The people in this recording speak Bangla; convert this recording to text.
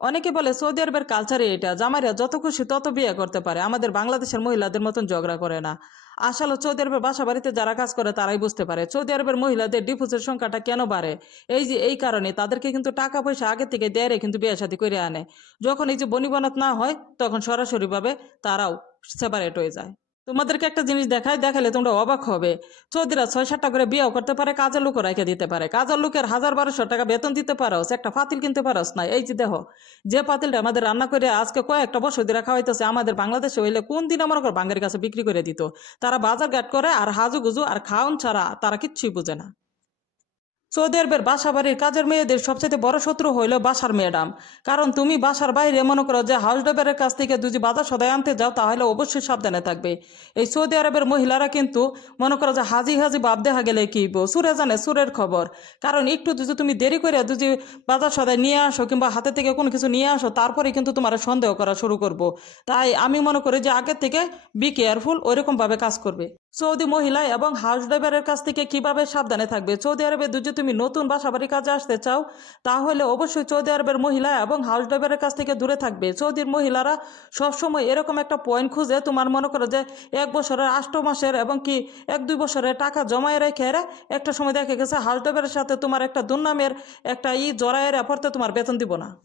অনেকে বলে সৌদি আরবের কালচারে এটা জামাইরা যত খুশি তত বিয়ে করতে পারে, আমাদের বাংলাদেশের মহিলাদের মতন ঝগড়া করে না। আসলে সৌদি আরবের বাসা বাড়িতে যারা কাজ করে তারাই বুঝতে পারে সৌদি আরবের মহিলাদের ডিভোর্সের সংখ্যাটা কেন বাড়ে। এই কারণে তাদেরকে কিন্তু টাকা পয়সা আগে থেকে দেয় কিন্তু বিয়ে শাদী করে আনে। যখন এই যে বনিবনাত না হয় তখন সরাসরি ভাবে তারাও সেপারেট হয়ে যায়। তোমাদেরকে একটা জিনিস দেখালে তোমরা অবাক হবে। সৌদিরা 6-7টা করে বিয়েও করতে পারে, কাজের লোকও রেখে দিতে পারে। কাজের লোকের 1000-1200 টাকা বেতন দিতে পারোস, একটা পাতিল কিনতে পারোস না। এই যে দেখো, যে পাতিলটা আমাদের রান্না করে আজকে কয়েকটা বছর ধরে খাওয়াইতেছে, আমাদের বাংলাদেশে হইলে কোন দিন আমার বাঙালির কাছে বিক্রি করে দিত। তারা বাজার ঘাট করে আর হাজুগুজু আর খাওন ছাড়া তারা কিচ্ছুই বুঝে না। সৌদি আরবের বাসা বাড়ির কাজের মেয়েদের সবচেয়ে বড় শত্রু হইল বাসার ম্যাডাম। কারণ তুমি বাসার বাইরে মনে করো যে হাউস ড্রাইভারের কাছ থেকে যদি বাজার সদাই আনতে যাও তাহলে অবশ্যই সাবধানে থাকবে। এই সৌদি আরবের মহিলারা কিন্তু মনে করো যে হাজি হাজি ভাব দেখা গেলে কি সুরে জানে সুরের খবর। কারণ একটু যদি তুমি দেরি করে যদি বাজার সদাই নিয়ে আসো কিংবা হাতে থেকে কোনো কিছু নিয়ে আসো তারপরে কিন্তু তোমার সন্দেহ করা শুরু করব। তাই আমি মনে করি যে আগের থেকে বি কেয়ারফুল, ওইরকমভাবে কাজ করবে। সৌদি মহিলা এবং হাউস ড্রাইভারের কাছ থেকে কিভাবে সাবধানে থাকবে। সৌদি আরবে যদি তুমি নতুন বাসাবাড়ি কাজে আসতে চাও তাহলে অবশ্যই সৌদি আরবের মহিলা এবং হাউস ড্রাইভারের কাছ থেকে দূরে থাকবে। সৌদির মহিলারা সবসময় এরকম একটা পয়েন্ট খুঁজে, তোমার মনে করো যে 1 বছরের 8 মাসের এবং কি 1-2 বছরের টাকা জমায় রেখে একটা সময় দেখা গেছে হাউস ড্রাইভারের সাথে তোমার একটা দুর্নামের একটা জড়াইয়ের পড়তে তোমার বেতন দিব না।